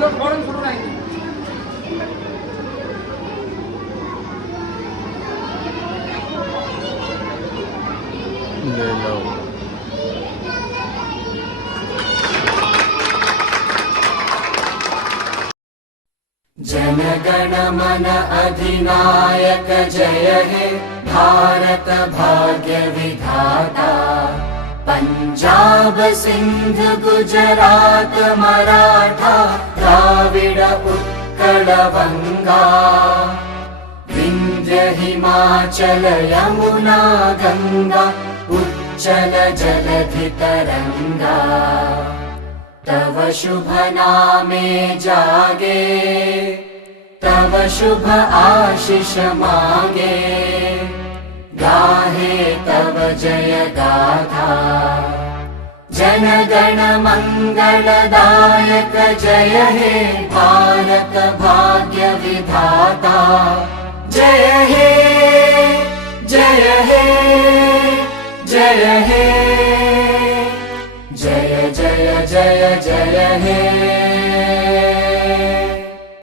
लोग फौरन शुरू रहेंगे। ले लो। जन गण मन अधिनायक जय हे भारत भाग्य विधाता। पंजाब सिंध गुजरात मराठा द्राविड उत्कल बंगा। विंध्य हिमाचल यमुना गंगा उच्चल जलधि तरंगा। तव शुभ नामे जागे तव शुभ आशीष मांगे। गाहे तव जय गाथा जन गण मंगलदायक जय हे भारत भाग्य विधाता। जय हे जय हे जय हे जय जय जय जय हे।